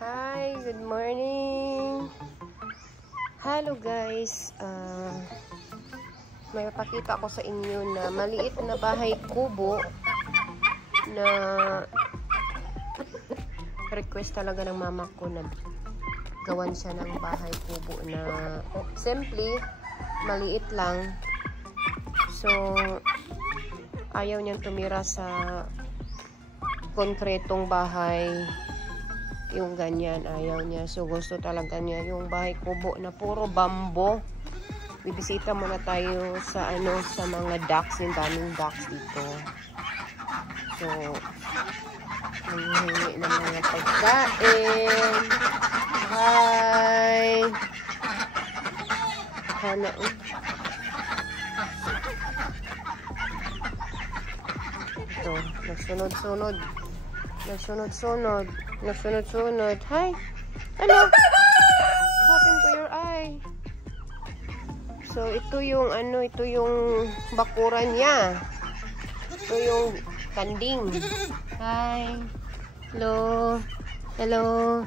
Hi, good morning. Hello guys. May papakita ako sa inyo na maliit na bahay kubo na request talaga ng mama ko na gawan siya ng bahay kubo na simply maliit lang. So ayaw niyang tumira sa konkretong bahay, yung ganyan, ayaw niya. So gusto talaga niya yung bahay kubo na puro bambo. Bibisita muna tayo sa sa mga ducks, yung daming ducks dito. So nangihingi ng mga pagkain. Hi! Hana, ito, nasunod-sunod. Nasunod-sunod. Hi! Ano? What happened to your eye? So, ito yung ito yung bakuran niya. Ito yung kanding. Hi! Hello! Hello!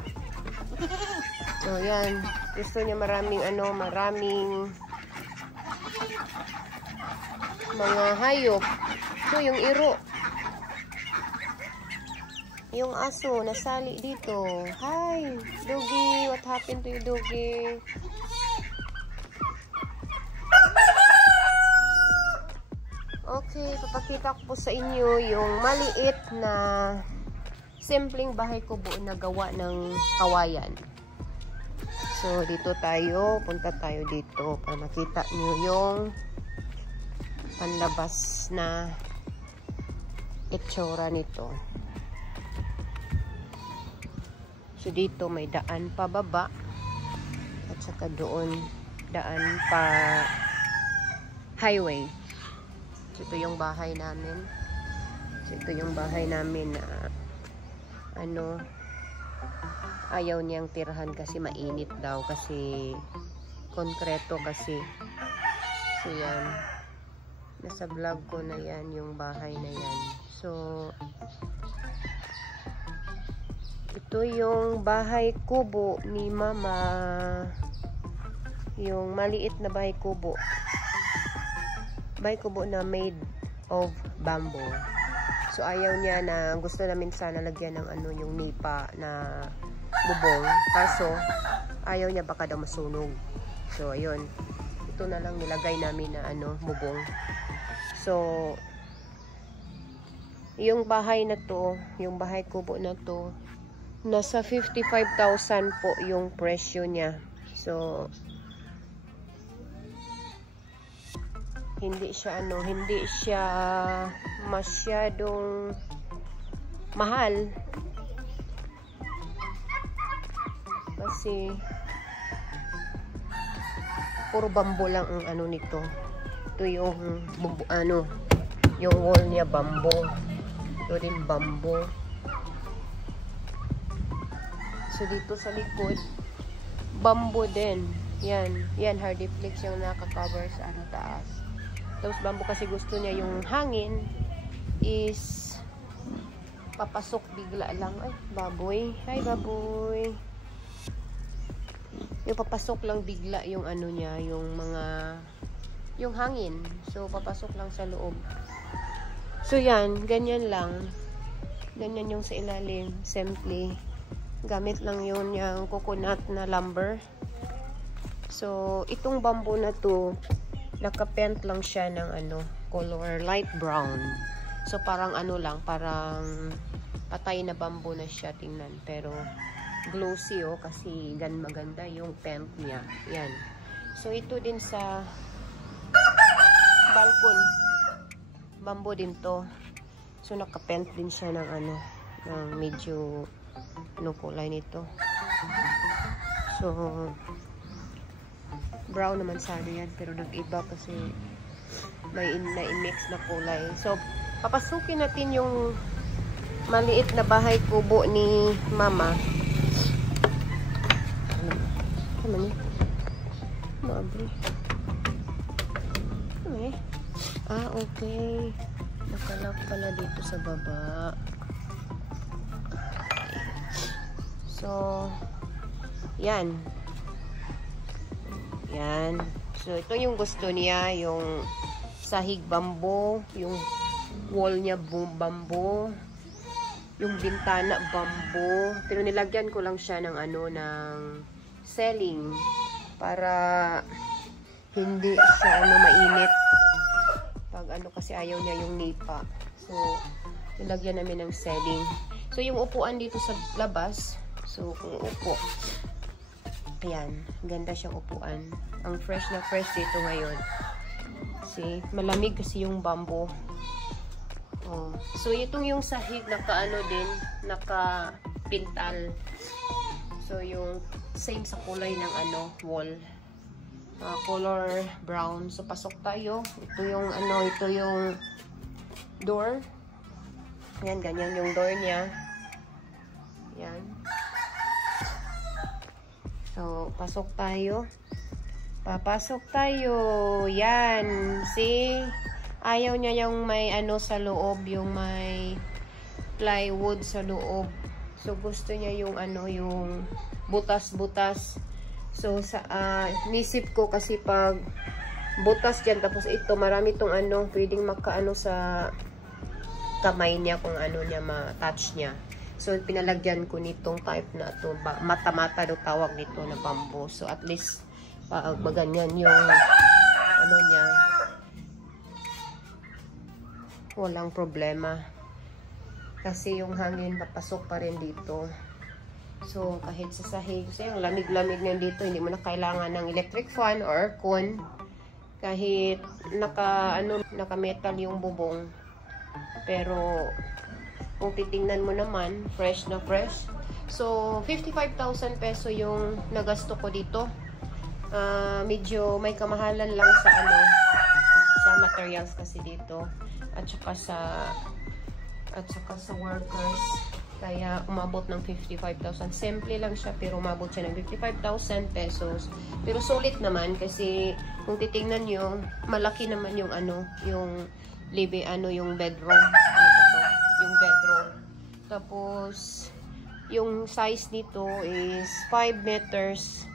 So, yan. Gusto niya maraming maraming mga hayop. So, yung iro. Yung aso, nasali dito. Hi, Doggy. What happened to you, Doggy? Okay, papakita ko po sa inyo yung maliit na simpleng bahay kubo na gawa ng kawayan. So, dito tayo. Punta tayo dito para makita nyo yung panlabas na itsura nito. So, dito may daan pa baba. At saka doon, daan pa highway. So, ito yung bahay namin. So, ito yung bahay namin na ayaw niyang tirahan kasi mainit daw. Kasi konkreto kasi. So, yan. Nasa vlog ko na yan, yung bahay na yan. So, ito yung bahay kubo ni mama. Yung maliit na bahay kubo. Bahay kubo na made of bamboo. So ayaw niya na, gusto namin sana lagyan ng yung nipa na bubong. Kaso ayaw niya baka daw masunog. So ayun. Ito na lang nilagay namin na bubong. So yung bahay na to, yung bahay kubo na to, nasa 55,000 po yung presyo niya. So hindi siya masyadong mahal. Kasi puro bambo lang ang nito. Ito yung yung wall niya bambo. Ito din bambo. So, dito sa likod, bamboo din. Yan, hardiplex yung nakakover sa taas. Tapos, bamboo kasi gusto niya yung hangin is papasok bigla lang. Ay, baboy. Hi, baboy. Yung papasok lang bigla yung niya, yung hangin. So, papasok lang sa loob. So, yan, ganyan lang. Ganyan yung sa ilalim. Simply. Gamit lang yun yung coconut na lumber. So, itong bamboo na to, naka-paint lang siya ng color light brown. So, parang parang patay na bamboo na siya tingnan. Pero, glossy kasi maganda yung paint niya. Yan. So, ito din sa balkon. Bamboo din to. So, naka-paint din siya ng ng medyo kulay nito. So, brown naman sana yan. Pero nag-iba kasi may na-mix na kulay. So, papasukin natin yung maliit na bahay kubo ni mama. Ano niya? Maabri. Okay. Nakalak pala dito sa baba. So, yan. Yan. So, ito yung gusto niya, yung sahig bamboo, yung wall niya bamboo, yung bintana bamboo. Pero nilagyan ko lang siya ng ano, ng ceiling para hindi siya ano mainit. Pag ano kasi ayaw niya yung nipa. So, nilagyan namin ng ceiling. So, yung upuan dito sa labas, so, kung upo, ayan, ganda siyang upuan. Ang fresh na fresh dito ngayon. See, malamig kasi yung bamboo. Oh. So, itong yung sahig, naka-ano din, naka-pintal. So, yung same sa kulay ng ano, wall. Color brown. So, pasok tayo. Ito yung ano, ito yung door. Yan, ganyan yung door niya. Yan. So, pasok tayo. Papasok tayo. Yan. See? Ayaw niya yung may ano sa loob, yung may plywood sa loob. So, gusto niya yung ano, yung butas-butas. So, nisip ko kasi pag butas dyan, tapos ito, marami tong ano, pwedeng makaano sa kamay niya kung ano niya, ma-touch niya. So, pinalagyan ko nitong type na ito. Mata-mata daw tawag nito na bamboo. So, at least, pag maganyan yung ano niya, walang problema. Kasi yung hangin papasok pa rin dito. So, kahit sa sahig, so yung lamig-lamig nga dito, hindi mo na kailangan ng electric fan or aircon. Kahit naka-metal yung bubong. Pero, kung titingnan mo naman, fresh na fresh. So, 55,000 peso yung nagasto ko dito. Medyo may kamahalan lang sa ano, sa materials kasi dito. At saka sa workers. Kaya umabot ng 55,000. Simple lang siya pero umabot siya ng 55,000 pesos. Pero sulit naman kasi kung titingnan nyo, malaki naman yung ano, yung yung bedroom. Ano ba to? Yung bedroom. Tapos, yung size nito is 5 meters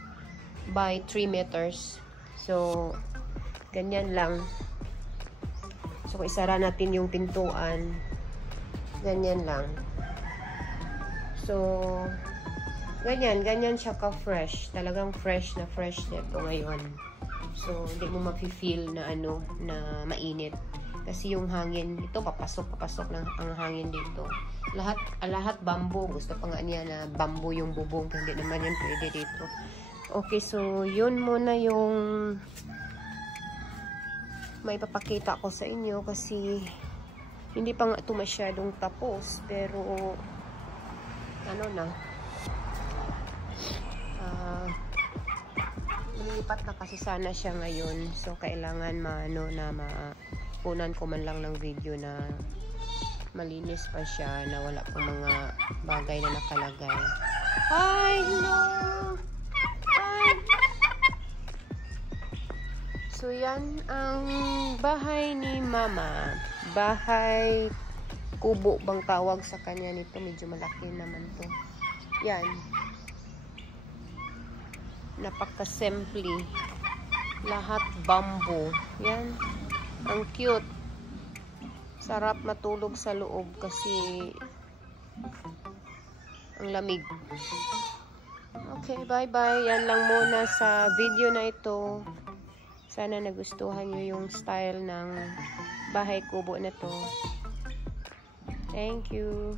by 3 meters. So, ganyan lang. So, kung isara natin yung pintuan, ganyan lang. So, ganyan siya ka-fresh. Talagang fresh na nito ngayon. So, hindi mo mafe-feel na ano, na mainit. Kasi yung hangin, ito papasok ng ang hangin dito. Lahat bamboo. Gusto pa nga niya na bamboo yung bubong. Hindi naman yan pwede dito. Okay, so, yun muna yung may papakita ko sa inyo kasi hindi pa nga ito masyadong tapos. Pero, ano na, lilipat na kasi sana siya ngayon. So, kailangan kunan ko man lang ng video na malinis pa siya, na wala pang mga bagay na nakalagay. Hi! Hello! Hi! So, yan ang bahay ni Mama. Bahay kubo bang tawag sa kanya nito. Medyo malaki naman to. Yan. Napaka-simple. Lahat bamboo. Yan. Ang cute. Sarap matulog sa loob kasi ang lamig. Okay, bye-bye. Yan lang muna sa video na ito. Sana nagustuhan nyo yung style ng bahay kubo na to. Thank you.